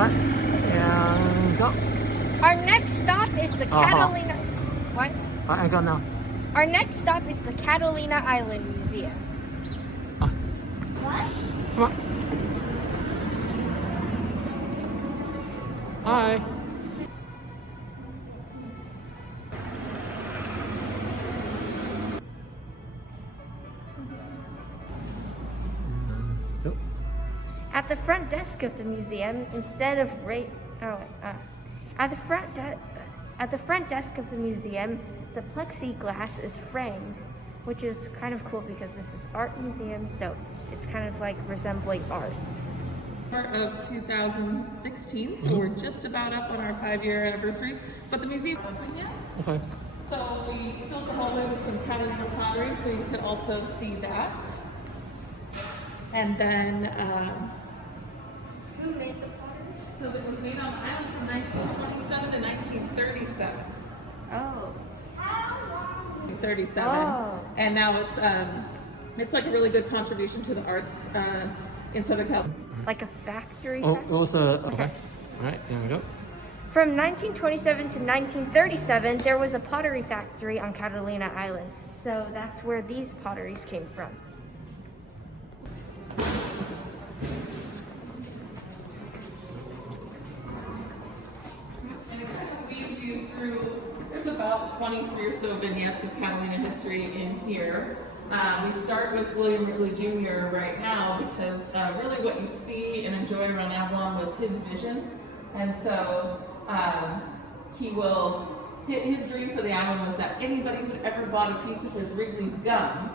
Alright, and go. Our next stop is the Catalina. What? I go now. Our next stop is the Catalina Island Museum. What? Come on. Hi. At the front desk of the museum, instead of at the front desk of the museum, the plexiglass is framed, which is kind of cool because this is art museum, so it's kind of like resembling art. Of 2016, so we're just about up on our 5-year anniversary, but the museum isn't open yet. Okay. So we filled the hallway with some Catalina pottery, so you could also see that. And then, Who made the pottery? so it was made on the island from 1927 to 1937. Oh. 37, Oh. and now it's like a really good contribution to the arts in Southern California. Like a factory? Oh, it was okay. Alright, here we go. From 1927 to 1937, there was a pottery factory on Catalina Island. So that's where these potteries came from. And it kind of weaves you through, there's about 23 or so vignettes of Catalina history in here. We start with William Wrigley Jr. right now because really what you see and enjoy around Avalon was his vision. And so his dream for the island was that anybody who'd ever bought a piece of his Wrigley's gum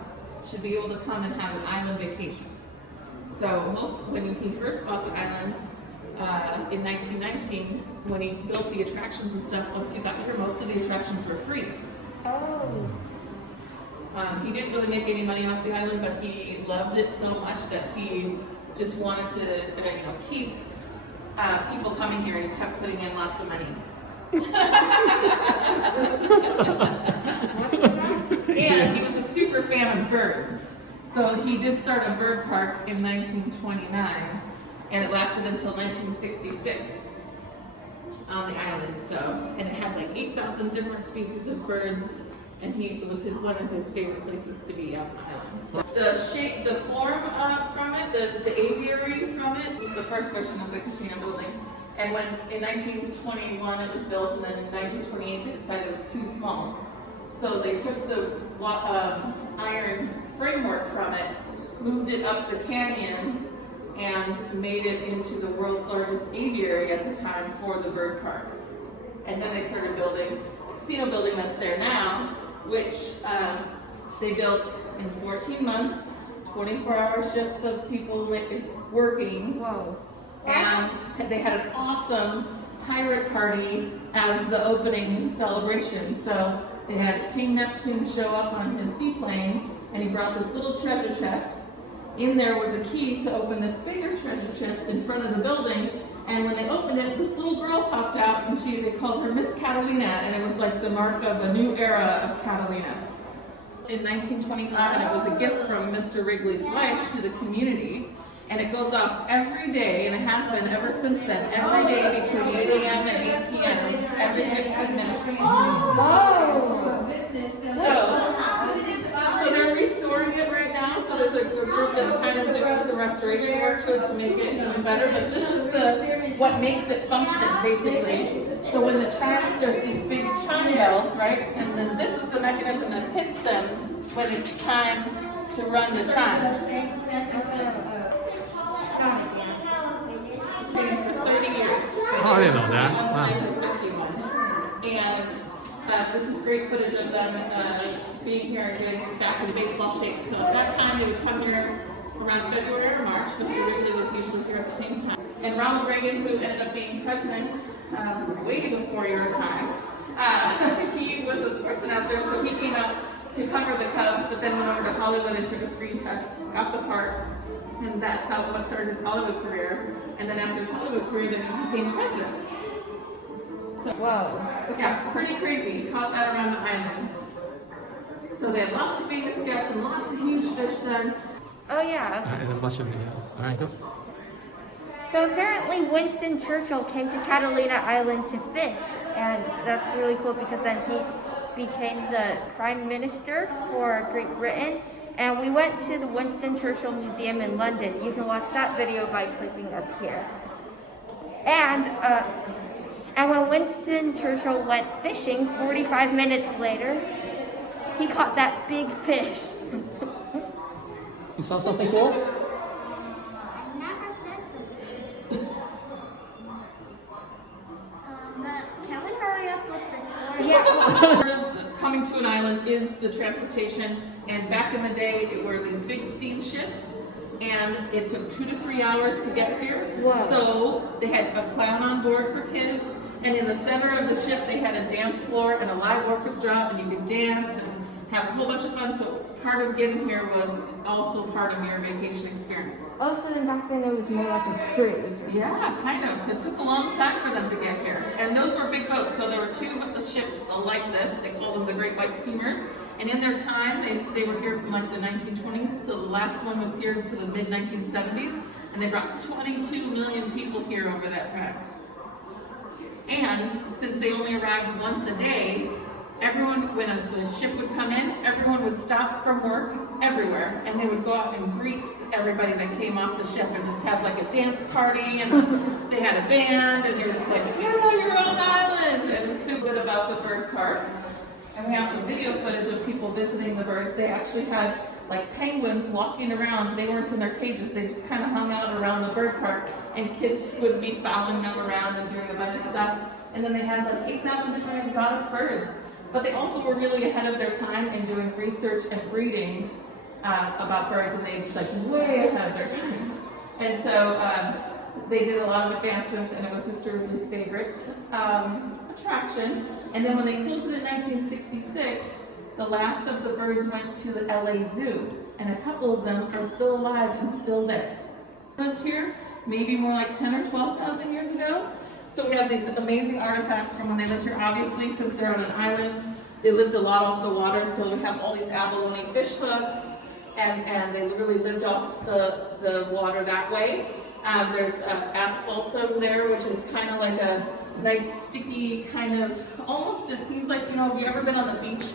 should be able to come and have an island vacation. So when he first bought the island in 1919, when he built the attractions and stuff, once he got here, most of the attractions were free. Oh. He didn't really make any money off the island, but he loved it so much that he just wanted to keep people coming here, and he kept putting in lots of money. And he was a super fan of birds. So he did start a bird park in 1929, and it lasted until 1966 on the island. And it had like 8,000 different species of birds, and it was one of his favorite places to be on the island. The shape, the form from it, the aviary from it, was the first version of the casino building. And when in 1921 it was built, and then in 1928 they decided it was too small. So they took the iron framework from it, moved it up the canyon, and made it into the world's largest aviary at the time for the bird park. And then they started building the casino building that's there now, which they built in 14 months, 24-hour shifts of people working. Whoa. And they had an awesome pirate party as the opening celebration. So they had King Neptune show up on his seaplane, and he brought this little treasure chest. In there was a key to open this bigger treasure chest in front of the building. And when they opened it, this little girl popped out, and they called her Miss Catalina, and it was like the mark of a new era of Catalina. In 1925, and it was a gift from Mr. Wrigley's wife to the community, and it goes off every day, and it has been ever since then, every day between 8 a.m. and 8 p.m., every 15 minutes. So they're restoring it right now, so there's a group that's kind of doing some restoration work to it to make it even better, but this is what makes it function, basically. So when the chimes, there's these big chime bells, right? And then this is the mechanism that hits them when it's time to run the chimes. For 30 years. Oh, I didn't know that. Wow. 1951. And this is great footage of them being here and getting back in baseball shape. So at that time, they would come here around February or March. Mr. Wrigley was usually here at the same time. And Ronald Reagan, who ended up being president way before your time, he was a sports announcer, so he came out to cover the Cubs, but then went over to Hollywood and took a screen test, got the part, and that's what started his Hollywood career. And then after his Hollywood career, then he became president. So, Whoa. yeah, pretty crazy. Caught that around the island. So they had lots of famous guests and lots of huge fish then. Oh yeah. Alright, and then watch your video. Alright, go. So apparently Winston Churchill came to Catalina Island to fish, and that's really cool because then he became the Prime Minister for Great Britain. And we went to the Winston Churchill Museum in London. You can watch that video by clicking up here. And when Winston Churchill went fishing 45 minutes later, he caught that big fish. You saw something cool? I never said something. But can we hurry up with the tour? Yeah. Part of coming to an island is the transportation, and back in the day it were these big steamships, and it took 2 to 3 hours to get here. Wow. So they had a clown on board for kids, and in the center of the ship they had a dance floor and a live orchestra, and you could dance and have a whole bunch of fun. So part of getting here was also part of your vacation experience. Also, then back then it was more like a cruise. Yeah, kind of. It took a long time for them to get here. And those were big boats. So there were 2 ships like this. They called them the Great White Steamers. And in their time, they were here from like the 1920s. The last one was here to the mid-1970s. And they brought 22 million people here over that time. And since they only arrived once a day, everyone, when the ship would come in, everyone would stop from work everywhere, and they would go out and greet everybody that came off the ship and just have like a dance party, and they had a band, and you're just like, you're on your own island, and so good about the bird park. And we have some video footage of people visiting the birds. They actually had like penguins walking around. They weren't in their cages, they just kind of hung out around the bird park, and kids would be following them around and doing a bunch of stuff. And then they had like 8,000 different exotic birds. But they also were really ahead of their time in doing research and breeding about birds, and they like way ahead of their time. And so they did a lot of advancements, and it was Mr. Ridley's favorite attraction. And then when they closed it in 1966, the last of the birds went to the LA Zoo, and a couple of them are still alive and still there. Lived here maybe more like 10 or 12,000 years ago. So we have these amazing artifacts from when they lived here. Obviously, since they're on an island, they lived a lot off the water, so we have all these abalone fish hooks, and they literally lived off the water that way. There's asphaltum there, which is kind of like a nice sticky kind of, almost, it seems like, you know, have you ever been on the beach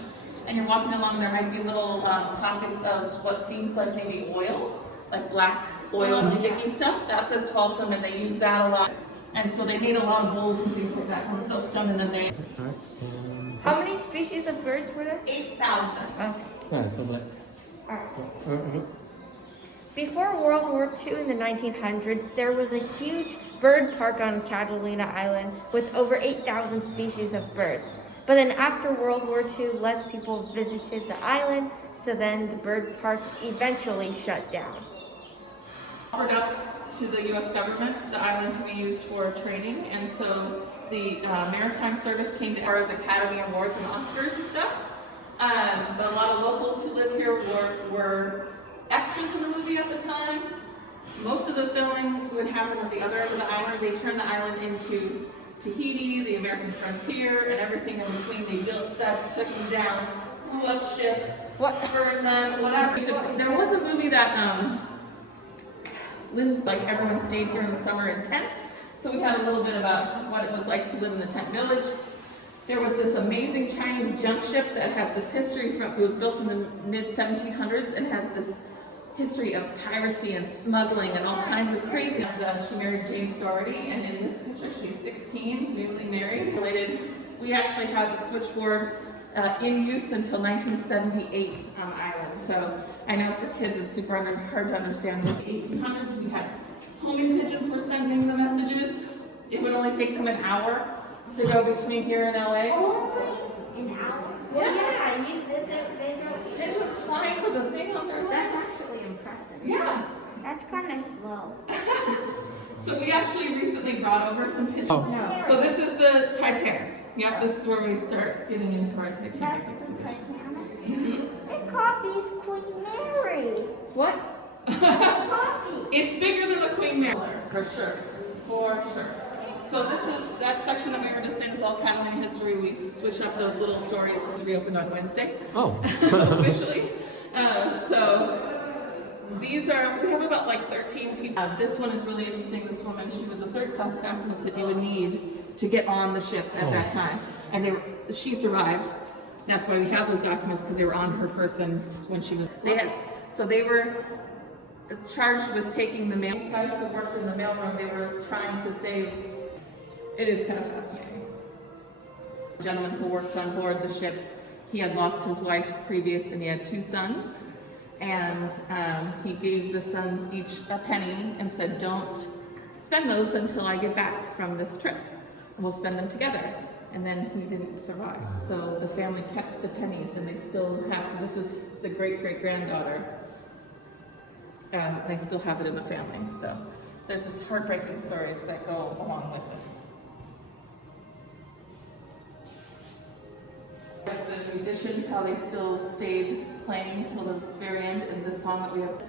and you're walking along and there might be little pockets of what seems like maybe oil, like black oil, sticky stuff? That's asphaltum, and they use that a lot. And so they made a lot of bowls and things like that from soapstone, and then they... How many species of birds were there? 8,000. Okay. Alright, so but. Alright. Before World War II in the 1900s, there was a huge bird park on Catalina Island with over 8,000 species of birds. But then after World War II, less people visited the island, so then the bird park eventually shut down. Offered up to the U.S. government, the island to be used for training, and so the Maritime Service came to as Academy Awards and Oscars and stuff. But a lot of locals who live here were extras in the movie at the time. Most of the filming would happen at the other end of the island. They turned the island into Tahiti, the American frontier, and everything in between. They built sets, took them down, blew up ships, burned them, whatever. There was a movie that like everyone stayed here in the summer in tents, so we had a little bit about what it was like to live in the tent village. There was this amazing Chinese junk ship that has this history from, it was built in the mid-1700s and has this history of piracy and smuggling and all kinds of crazy. She married James Doherty, and in this picture she's 16, newly married. We actually had the switchboard in use until 1978 on the island. So I know for kids it's super hard to understand. In the 1800s we had homing pigeons were sending the messages. It would only take them an hour to go between here and LA. An hour? Well, yeah, they Pigeons flying with a thing on their leg. That's actually impressive. Yeah. That's kind of slow. So we actually recently brought over some pigeons. Oh. No. So this is the Titanic. Yep, this is where we start getting into our Titanic That's the exhibit. Titanic? Mm-hmm. It copies Queen Mary. What? It's bigger than the Queen Mary, for sure. For sure. So this is that section that we were just in is all Catalina history. We switch up those little stories to be opened on Wednesday. Oh. Officially. So These are, we have about like 13 people. This one is really interesting. This woman, she was a third-class passenger that you would need to get on the ship at that time. And she survived. That's why we have those documents, because they were on her person when she was, they were charged with taking the mail. These guys who worked in the mailroom, they were trying to save. It is kind of fascinating. The gentleman who worked on board the ship, he had lost his wife previous, and he had 2 sons. And he gave the sons each a penny and said, "Don't spend those until I get back from this trip. We'll spend them together." And then he didn't survive. So the family kept the pennies, and they still have, so this is the great-great-granddaughter. They still have it in the family. So there's just heartbreaking stories that go along with this. The musicians, how they still stayed playing till the very end in this song that we have.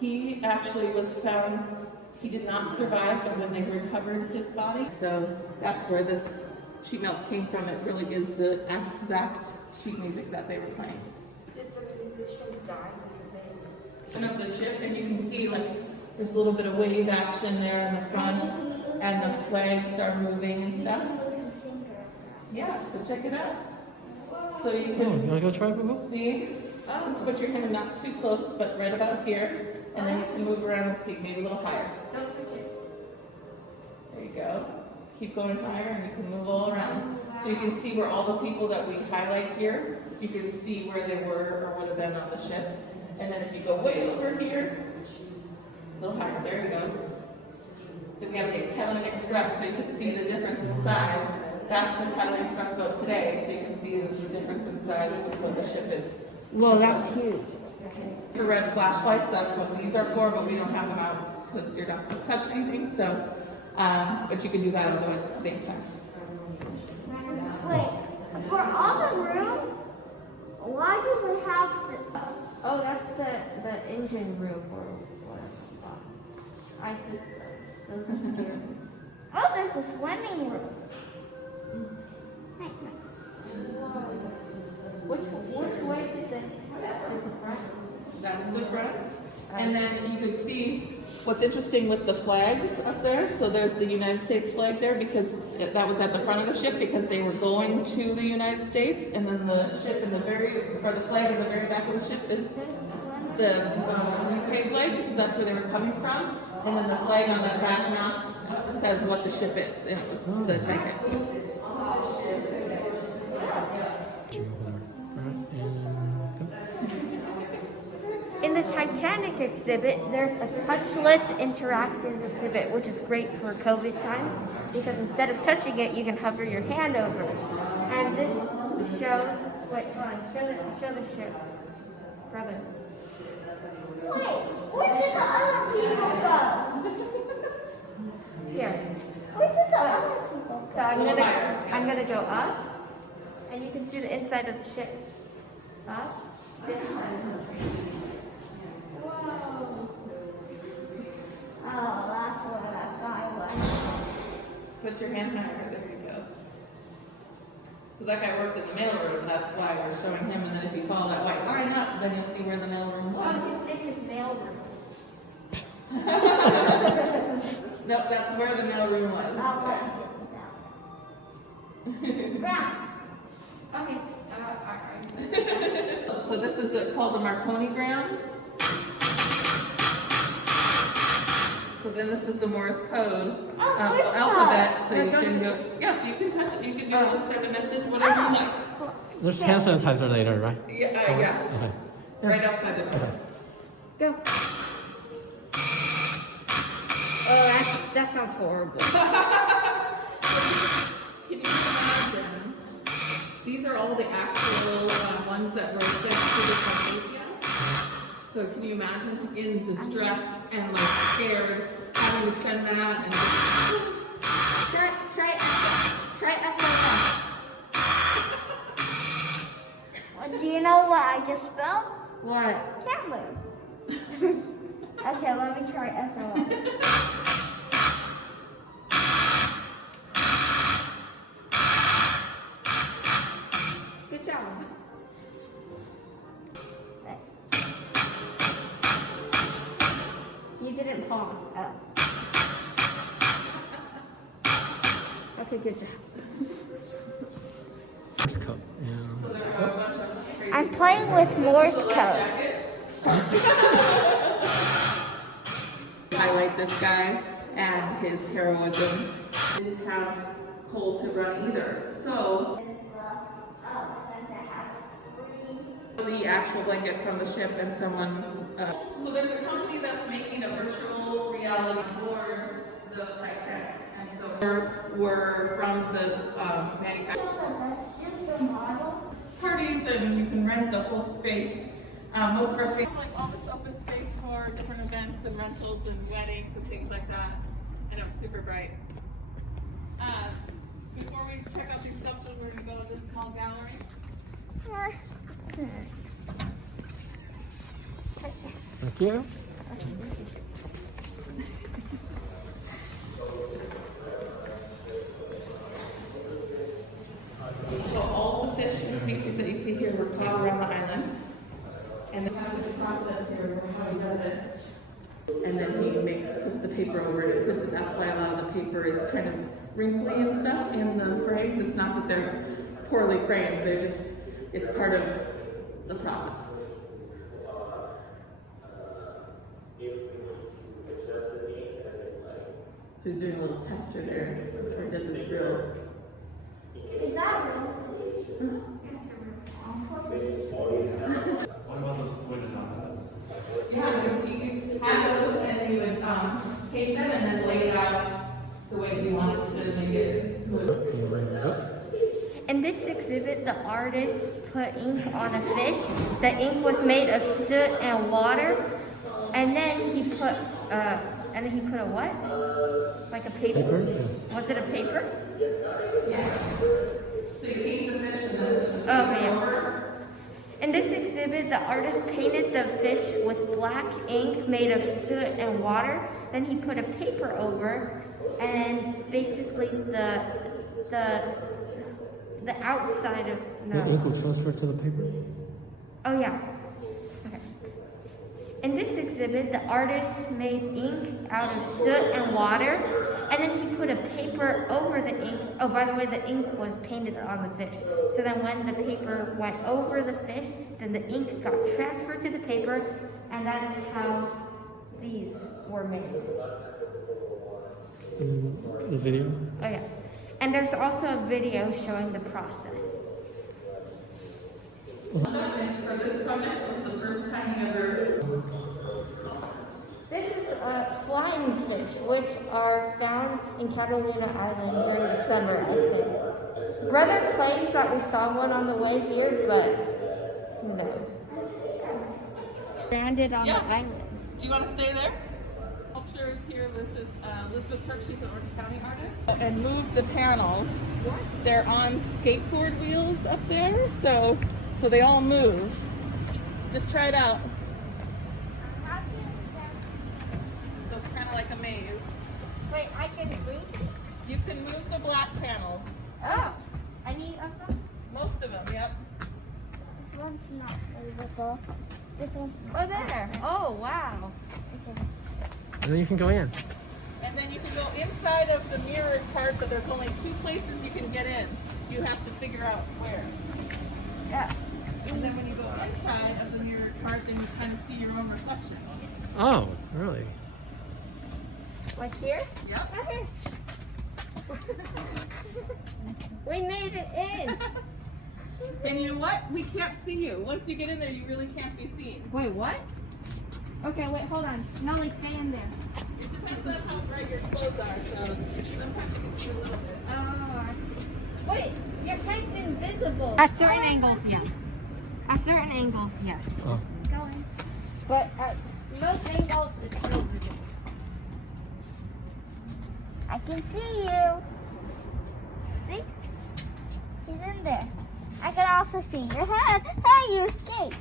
He actually was found, he did not survive, but when they recovered his body, so that's where this sheet milk came from. It really is the exact sheet music that they were playing. Did the musicians die because they... Of the ship, and you can see like there's a little bit of wave action there in the front, and the flags are moving and stuff. Yeah, so check it out. So you can you wanna go try it, Google? see, just put your hand not too close, but right about here, and then you can move around and see, maybe a little higher. Don't touch it. There you go. Keep going higher, and you can move all around. So you can see where all the people that we highlight here, you can see where they were or would have been on the ship. And then if you go way over here, a little higher, there you go. Then we have the Catalina Express, so you can see the difference in size. That's the Catalina Express boat today, so you can see the difference in size with what the ship is. Well, that's huge. The red flashlights, that's what these are for, but we don't have them out because you're not supposed to touch anything, so, but you can do that otherwise at the same time. Wait, for all the rooms, why do we have the... Oh, that's the engine room or whatever. I think those are scary. Oh, there's a swimming room. Which way is the front? That's the front. And then you can see what's interesting with the flags up there. So there's the United States flag there because that was at the front of the ship because they were going to the United States. And then the ship in the the flag in the very back of the ship is the UK flag because that's where they were coming from. And then the flag on that back mast says what the ship is. And it was the Titanic. In the Titanic exhibit, there's a touchless interactive exhibit, which is great for COVID times because instead of touching it, you can hover your hand over it. And this shows, wait, hold on, show the ship. Brother. Wait, where did the other people go? Here. Where did the other people go? So I'm gonna go up, and you can see the inside of the ship. Up, this one. Whoa. Oh, that's where that guy was. Put your hand higher. There you go. So that guy worked in the mailroom. That's why we're showing him. And then if you follow that white line up, then you'll see where the mailroom was. Oh, his name is mailroom. Nope, that's where the mailroom was. Brown. Okay. So this is called the Marconigram. So then this is the Morse code alphabet. So you can go. Yeah, so you can touch it. You can go send a message, whatever you like. There's hand sanitizer later, right? Yeah. Yes. Okay. Right outside the door. Go. Oh, that sounds horrible. Can you imagine? These are all the actual ones that were sent to the museum. So can you imagine in distress and like scared having to send that and Try SOS. Do you know what I just spelled? What? Can't move. Okay, let me try SOS. Good job. Oh. Okay, good job. Morse code. Yeah. So there are a bunch of crazy I'm playing with Morse code. Highlight this guy and his heroism. Didn't have coal to run either. So the actual blanket from the ship and someone. So there's a company that's making a virtual reality on board the Titanic, and so we're from the manufacturer. Parties, and you can rent the whole space. Most of our space, like all this open space for different events and rentals and weddings and things like that. I know it's super bright. Before we check out these sculptures, we're going to go to this small gallery. Thank you. So all the fish and species that you see here were caught around the island. And then this process here, how he does it. And then he puts the paper over it, puts it, that's why a lot of the paper is kind of wrinkly and stuff in the frames. It's not that they're poorly framed, they're just, it's part of the process. So he's doing a little tester there before he does his real. Is that real? What about the squid anonymous? Yeah, he had those and he would paint them and then lay it out the way he wanted to make it move. Can you bring that up? In this exhibit, the artist put ink on a fish. The ink was made of soot and water, and then he put a what? Like a paper? Paper? Yeah. Was it a paper? Yes. So you paint the fish and then Okay. over. In this exhibit, the artist painted the fish with black ink made of soot and water. Then he put a paper over, and basically the outside of The ink will transfer to the paper? Oh yeah. Okay. In this exhibit, the artist made ink out of soot and water, and then he put a paper over the ink. Oh, by the way, the ink was painted on the fish. So then when the paper went over the fish, then the ink got transferred to the paper, and that's how these were made. The video? Oh yeah. And there's also a video showing the process. For this project, it was the first time he ever. This is flying fish, which are found in Catalina Island during the summer, I think. Brother claims that we saw one on the way here, but who knows? Stranded on the island. Do you want to stay there? Sculptures here. This is Elizabeth Turk. She's an Orange County artist. And move the panels. They're on skateboard wheels up there, so they all move. Just try it out. So it's kind of like a maze. Wait, I can move? You can move the black panels. Oh, any of them? Most of them, yep. This one's not movable. This one's not. Oh, there. Oh, wow. Okay. And then you can go in. And then you can go inside of the mirrored part, but there's only 2 places you can get in. You have to figure out where. Yeah. And then when you go inside of the mirrored part, then you kind of see your own reflection. Oh, really? Like here? Yep. Okay. We made it in. And you know what? We can't see you. Once you get in there, you really can't be seen. Wait, what? Okay, wait, hold on. Nolly, stay in there. It depends on how bright your clothes are, so sometimes you can see a little bit. Oh, I see. Wait, your head's invisible. At certain angles, yeah. At certain angles, yes. Oh. Go in. But at most angles, it's still visible. I can see you. See? He's in there. I can also see your head. Hey, you escaped.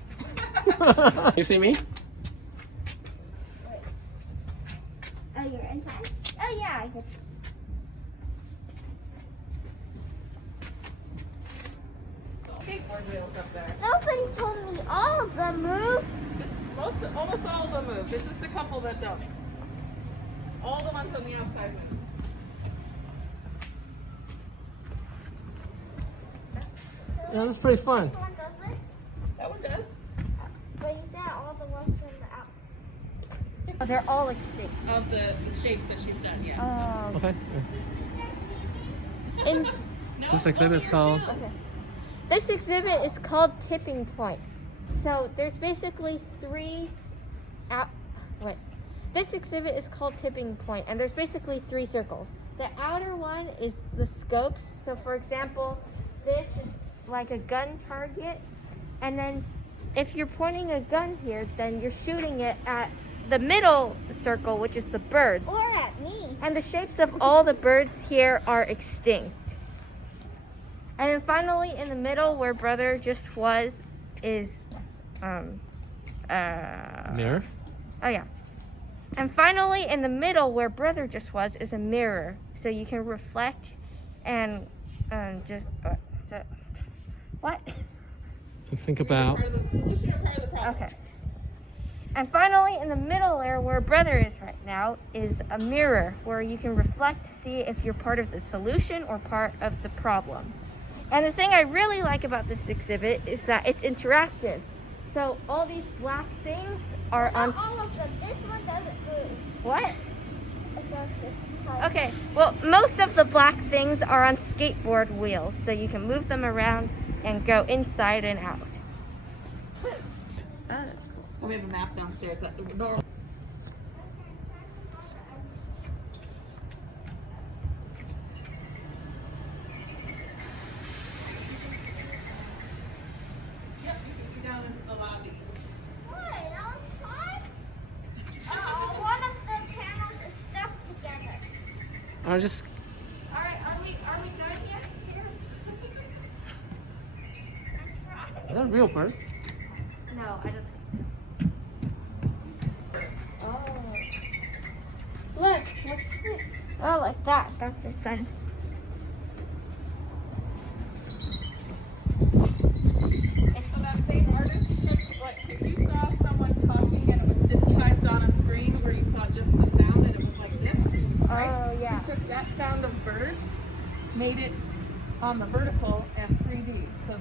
You see me? Oh, you're inside? Oh, yeah, I could. Skateboard wheels up there. Nobody told me all of them move. Almost all of them move. There's just a couple that don't. All the ones on the outside window. Yeah, that's pretty fun. This one doesn't? That one does. But you said all the ones from the out. Oh, they're all extinct. Of the shapes that she's done, yeah. Oh. Okay. In No, This exhibit over is your called- shoes. Okay. This exhibit is called Tipping Point. So there's basically This exhibit is called Tipping Point, and there's basically 3 circles. The outer one is the scopes. So for example, this is like a gun target, and then if you're pointing a gun here, then you're shooting it at the middle circle, which is the birds. Or at me. And the shapes of all the birds here are extinct. And then finally, in the middle, where brother just was, is Mirror. Oh yeah. And finally, in the middle, where brother just was, is a mirror, so you can reflect and just what? And think about. Part of the solution or part of the problem? Okay. And finally, in the middle there, where brother is right now, is a mirror where you can reflect to see if you're part of the solution or part of the problem. And the thing I really like about this exhibit is that it's interactive. So all these black things are on. Not all of them. This one doesn't move. What? So it's tight. Okay. Well, most of the black things are on skateboard wheels, so you can move them around and go inside and out. Oh, that's cool. So we have a map downstairs. That normal. Yep, you can see down into the lobby. What? That was fun? Oh, one of the panels is stuck together. I just. All right. Are we done yet? Is that a real bird? No, I don't. Oh. Look, what's this? Oh, like that. That's the sun. So that same artist took, like, if you saw someone talking and it was digitized on a screen where you saw just the sound and it was like this, right? Oh, yeah. He took that sound of birds, made it on the vertical and 3D. So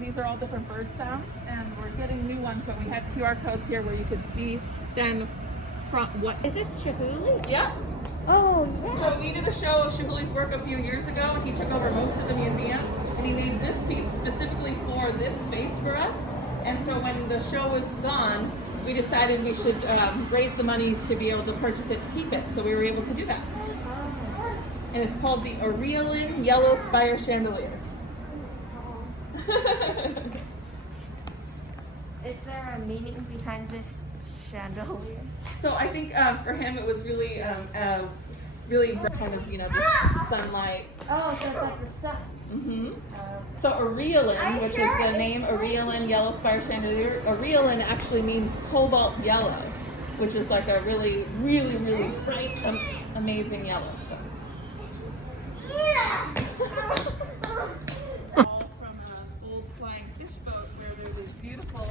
these are all different bird sounds, and we're getting new ones, but we had QR codes here where you could see then from what. Is this Chihuly? Yeah. Oh, yeah. So we did a show of Shihuli's work a few years ago, and he took over most of the museum, and he made this piece specifically for this space for us. And so when the show was done, we decided we should raise the money to be able to purchase it to keep it. So we were able to do that. And it's called the Aurelian Yellow Spire Chandelier. Is there a meaning behind this chandelier? So I think for him it was really, really kind of, the sunlight. Oh, so it's like the sun. Mm-hmm. So Aurelian, which is the name Aurelian Yellow Spire Chandelier, Aurelian actually means cobalt yellow, which is like a really, really, really bright, amazing yellow. So. All from an old flying fish boat where there's these beautiful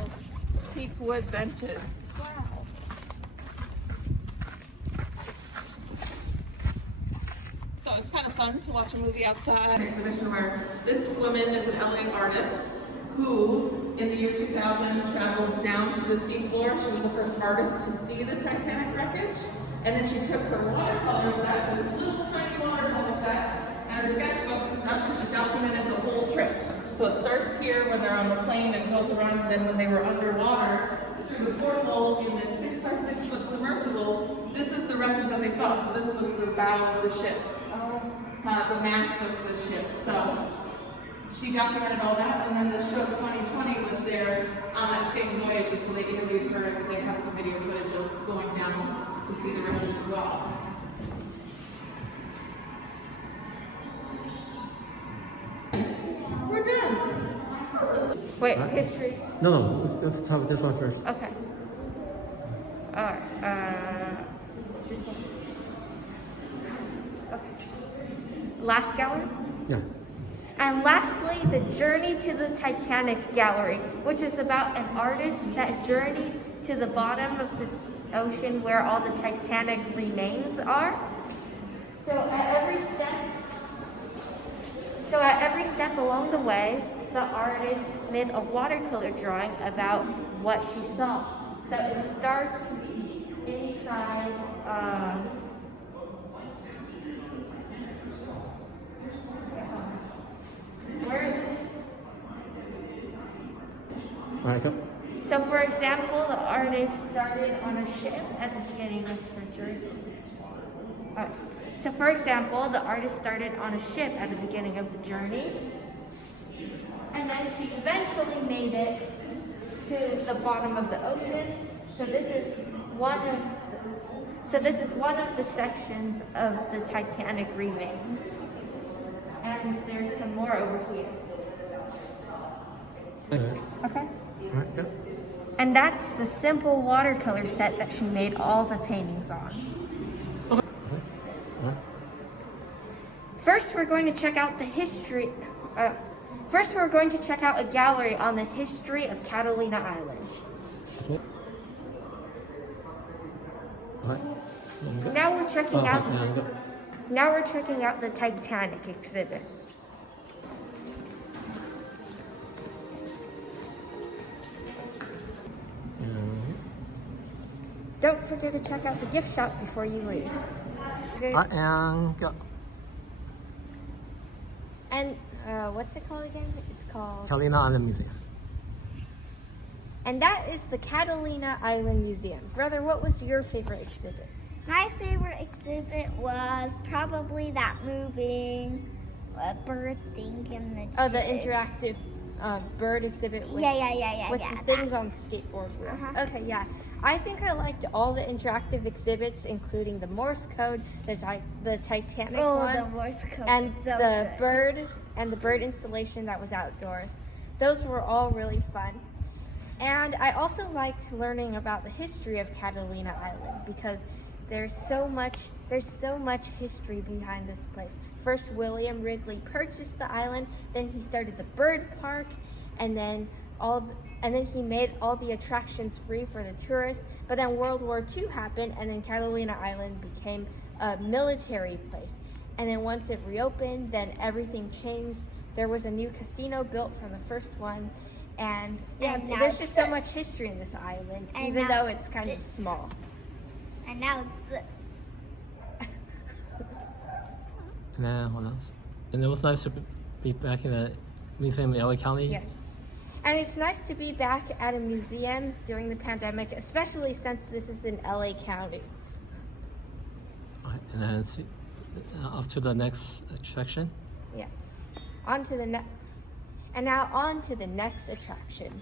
teak wood benches. Wow. So it's kind of fun to watch a movie outside. Exhibition where this woman is an LA artist who, in the year 2000, traveled down to the seafloor. She was the first artist to see the Titanic wreckage. And then she took her watercolor set, this little tiny watercolor set, and her sketchbook and stuff, and she documented the whole trip. So it starts here when they're on the plane and goes around, and then when they were underwater, through the porthole in this 6x6 foot submersible, this is the wreckage that they saw. So this was the bow of the ship, the mast of the ship. So she documented all that, and then the show 2020 was there on that same voyage, and so they interviewed her, and they have some video footage of going down to see the wreckage as well. We're done. Wait, Huh? history. No, let's talk about this one first. Okay. Alright, this one. Okay. Last gallery? Yeah. And lastly, the Journey to the Titanic Gallery, which is about an artist that journeyed to the bottom of the Ocean where all the Titanic remains are. So at every step along the way, the artist made a watercolor drawing about what she saw. So it starts inside. Where is it? Alright, go. So, for example, the artist started on a ship at the beginning of her journey. Alright. So, for example, the artist started on a ship at the beginning of the journey, and then she eventually made it to the bottom of the ocean. So this is one of the sections of the Titanic remains, and there's some more over here. Okay. Alright, go. And that's the simple watercolor set that she made all the paintings on. First, we're going to check out the history. First, we're going to check out a gallery on the history of Catalina Island. Alright. Now we're checking out. Now go. Now we're checking out the Titanic exhibit. Don't forget to check out the gift shop before you leave. Okay. Alright, and go. And what's it called again? It's called. Catalina Island Museum. And that is the Catalina Island Museum. Brother, what was your favorite exhibit? My favorite exhibit was probably that moving bird thing in the Oh, the interactive bird exhibit with, yeah, with the things on skateboard wheels. Okay, yeah. I think I liked all the interactive exhibits, including the Morse code, the Titanic one, the Morse code and was so the good. bird and the bird installation that was outdoors. Those were all really fun. And I also liked learning about the history of Catalina Island because there's so much history behind this place. First, William Wrigley purchased the island, then he started the bird park, and then he made all the attractions free for the tourists. But then World War II happened, and then Catalina Island became a military place. And then once it reopened, then everything changed. There was a new casino built from the first one. And yeah, And now there's it's just so this. much history in this island, And even now though it's kind of this. small. And now it's this. And then what else? And it was nice to be back in the museum in LA County. Yes. And it's nice to be back at a museum during the pandemic, especially since this is in LA County. Alright, and then up to the next attraction. Yeah. On to the next. And now on to the next attraction.